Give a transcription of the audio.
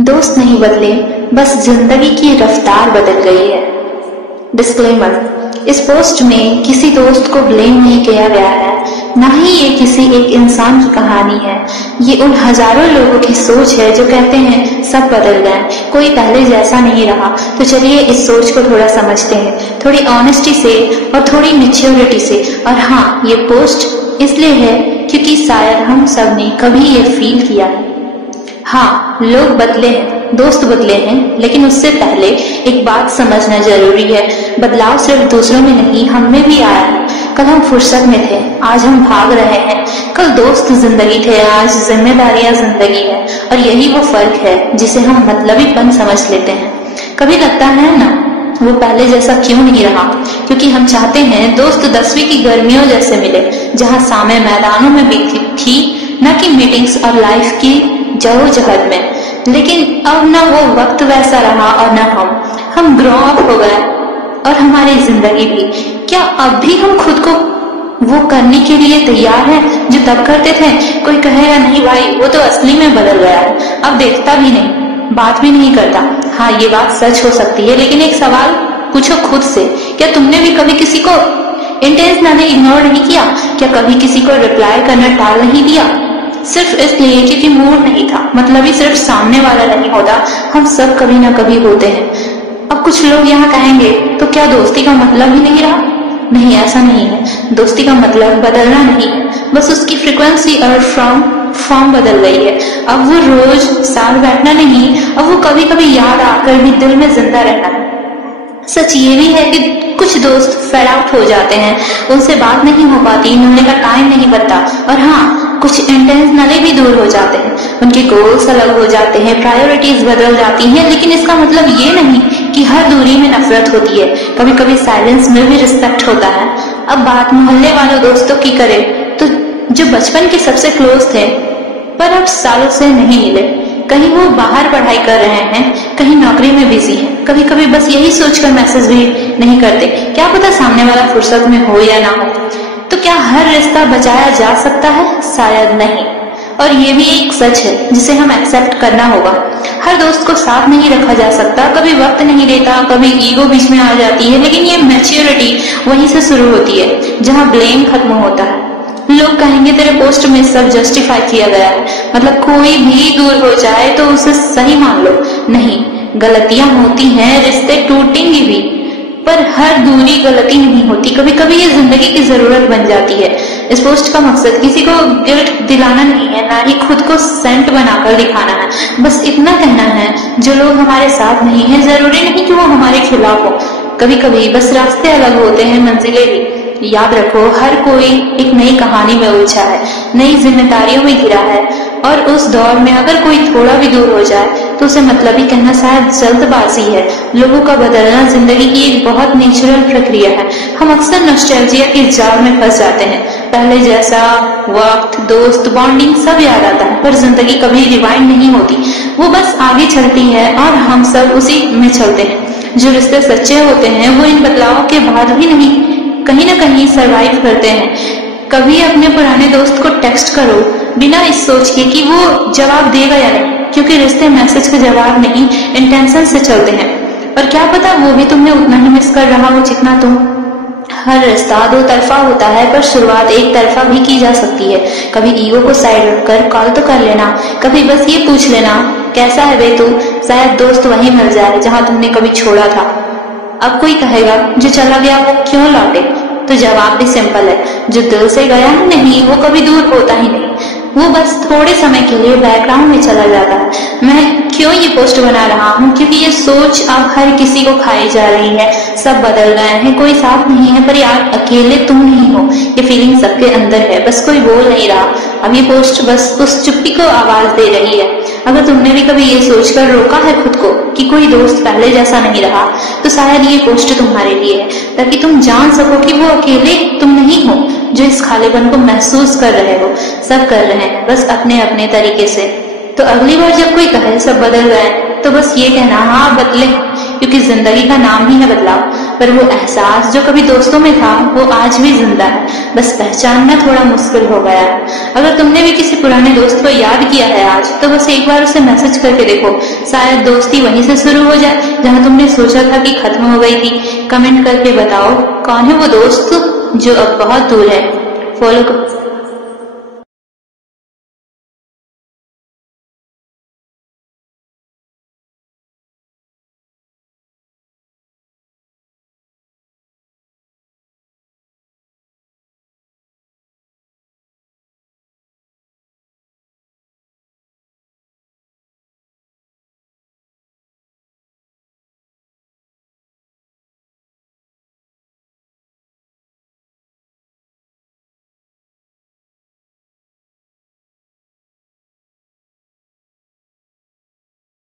दोस्त नहीं बदले, बस जिंदगी की रफ्तार बदल गई है। डिस्क्लेमर, इस पोस्ट में किसी दोस्त को ब्लेम नहीं किया गया है, ना ही ये किसी एक इंसान की कहानी है। ये उन हजारों लोगों की सोच है जो कहते हैं सब बदल गए, कोई पहले जैसा नहीं रहा। तो चलिए इस सोच को थोड़ा समझते हैं, थोड़ी ऑनेस्टी से और थोड़ी मैच्योरिटी से। और हाँ, ये पोस्ट इसलिए है क्योंकि शायद हम सब ने कभी ये फील किया है। हाँ, लोग बदले हैं, दोस्त बदले हैं, लेकिन उससे पहले एक बात समझना जरूरी है। बदलाव सिर्फ दूसरों में नहीं, हम में भी आया है। कल हम फुर्सत में थे, आज हम भाग रहे हैं। कल दोस्त जिंदगी थे, आज जिम्मेदारियां जिंदगी है। और यही वो फर्क है जिसे हम मतलबीपन समझ लेते हैं। कभी लगता है ना, वो पहले जैसा क्यों नहीं रहा? क्योंकि हम चाहते हैं दोस्त 10वीं की गर्मियों जैसे मिले, जहाँ सामने मैदानों में बीती थी, न कि मीटिंग्स और लाइफ की जहद में। लेकिन अब ना वो वक्त वैसा रहा और ना हम ग्रो अप हो गए और हमारी जिंदगी भी। क्या अब भी हम खुद को वो करने के लिए तैयार हैं जो तब करते थे? कोई कहेगा नहीं भाई, वो तो असली में बदल गया है, अब देखता भी नहीं, बात भी नहीं करता। हाँ, ये बात सच हो सकती है, लेकिन एक सवाल पूछो खुद से, क्या तुमने भी कभी किसी को इंटेंशनली इग्नोर नहीं किया? क्या कभी किसी को रिप्लाई करना टाल नहीं दिया सिर्फ इसलिए क्योंकि मूड नहीं था? मतलब ही सिर्फ सामने वाला नहीं होता, हम सब कभी ना कभी होते हैं। अब कुछ लोग यहाँ कहेंगे तो क्या दोस्ती का मतलब ही नहीं रहा? नहीं, ऐसा नहीं है। दोस्ती का मतलब बदलना नहीं है, बस उसकी फ्रीक्वेंसी और फॉर्म बदल गई है। अब वो रोज साथ बैठना नहीं, अब वो कभी कभी याद आकर भी दिल में जिंदा रहना है। सच ये भी है कि कुछ दोस्त फेड आउट हो जाते हैं, उनसे बात नहीं हो पाती, मिलने का टाइम नहीं बनता। और हाँ, कुछ इंटेंशनली भी दूर हो जाते हैं, उनके गोल्स अलग हो जाते हैं, प्रायोरिटीज बदल जाती हैं। लेकिन इसका मतलब ये नहीं कि हर दूरी में नफरत होती है, कभी कभी साइलेंस में भी रिस्पेक्ट होता है। अब बात मोहल्ले वालों दोस्तों की करें तो जो बचपन के सबसे क्लोज थे पर अब सालों से नहीं मिले, कहीं वो बाहर पढ़ाई कर रहे हैं, कहीं नौकरी में बिजी हैं, कभी कभी बस यही सोचकर मैसेज भी नहीं करते, क्या पता सामने वाला फुर्सत में हो या ना हो। तो क्या हर रिश्ता बचाया जा सकता है? शायद नहीं। और ये भी एक सच है जिसे हम एक्सेप्ट करना होगा। हर दोस्त को साथ नहीं रखा जा सकता, कभी वक्त नहीं देता, कभी ईगो बीच में आ जाती है। लेकिन ये मैच्योरिटी वहीं से शुरू होती है जहाँ ब्लेम खत्म होता है। लोग कहेंगे तेरे पोस्ट में सब जस्टिफाई किया गया है, मतलब कोई भी दूर हो जाए तो उसे सही मान लो। नहीं, गलतियां होती हैं, रिश्ते टूटेंगे भी, पर हर दूरी गलती नहीं होती। कभी कभी ये जिंदगी की जरूरत बन जाती है। इस पोस्ट का मकसद किसी को गिल्ट दिलाना नहीं है, ना ही खुद को सेंट बनाकर दिखाना है। बस इतना कहना है, जो लोग हमारे साथ नहीं है जरूरी नहीं कि वो हमारे खिलाफ हो। कभी कभी बस रास्ते अलग होते हैं, मंजिलें भी। याद रखो, हर कोई एक नई कहानी में उलझा है, नई जिम्मेदारियों में घिरा है। और उस दौर में अगर कोई थोड़ा भी दूर हो जाए तो उसे मतलबी कहना शायद जल्दबाजी है। लोगों का बदलना जिंदगी की एक बहुत नेचुरल प्रक्रिया है। हम अक्सर नॉस्टैल्जिया के जाल में फंस जाते हैं। पहले जैसा वक्त, दोस्त, बॉन्डिंग सब याद आता है, पर जिंदगी कभी रिवाइंड नहीं होती, वो बस आगे चलती है और हम सब उसी में चलते हैं। जो रिश्ते सच्चे होते हैं वो इन बदलावों के बाद भी नहीं, कहीं ना कहीं सरवाइव करते हैं। कभी अपने पुराने दोस्त को टेक्स्ट करो बिना इस सोच के कि वो जवाब देगा या नहीं, क्योंकि रिश्ते मैसेज का जवाब नहीं, इंटेंशन से चलते हैं। और क्या पता वो भी तुम्हें उतना ही मिस कर रहा हो जितना तुम। हर रिश्ता दो तरफा होता है, पर शुरुआत एक तरफा भी की जा सकती है। कभी ईगो को साइड रखकर कॉल तो कर लेना, कभी बस ये पूछ लेना कैसा है बे तू, शायद दोस्त वहीं मिल जाए जहां तुमने कभी छोड़ा था। अब कोई कहेगा जो चला गया वो क्यों लौटे? तो जवाब भी सिंपल है, जो दिल से गया है नहीं वो कभी दूर होता ही नहीं, वो बस थोड़े समय के लिए बैकग्राउंड में चला जाता है। मैं क्यों ये पोस्ट बना रहा हूँ? क्योंकि ये सोच अब हर किसी को खाई जा रही है। सब बदल गए हैं, कोई साथ नहीं है, पर यार अकेले तुम नहीं हो, ये फीलिंग सबके अंदर है, बस कोई बोल नहीं रहा। अब ये पोस्ट बस उस चुप्पी को आवाज दे रही है। अगर तुमने भी कभी ये सोचकर रोका है खुद को कि कोई दोस्त पहले जैसा नहीं रहा, तो शायद ये पोस्ट तुम्हारे लिए है, ताकि तुम जान सको कि वो अकेले तुम नहीं हो जो इस खालीपन को महसूस कर रहे हो। सब कर रहे हैं, बस अपने अपने तरीके से। तो अगली बार जब कोई कहे सब बदल गए, तो बस ये कहना हाँ बदले, क्योंकि जिंदगी का नाम ही है बदलाव। पर वो एहसास जो कभी दोस्तों में था वो आज भी जिंदा है, बस पहचानना थोड़ा मुश्किल हो गया है। अगर तुमने भी किसी पुराने दोस्त को याद किया है आज, तो बस एक बार उसे मैसेज करके देखो, शायद दोस्ती वहीं से शुरू हो जाए जहां तुमने सोचा था कि खत्म हो गई थी। कमेंट करके बताओ कौन है वो दोस्त जो अब बहुत दूर है। फॉलो करो।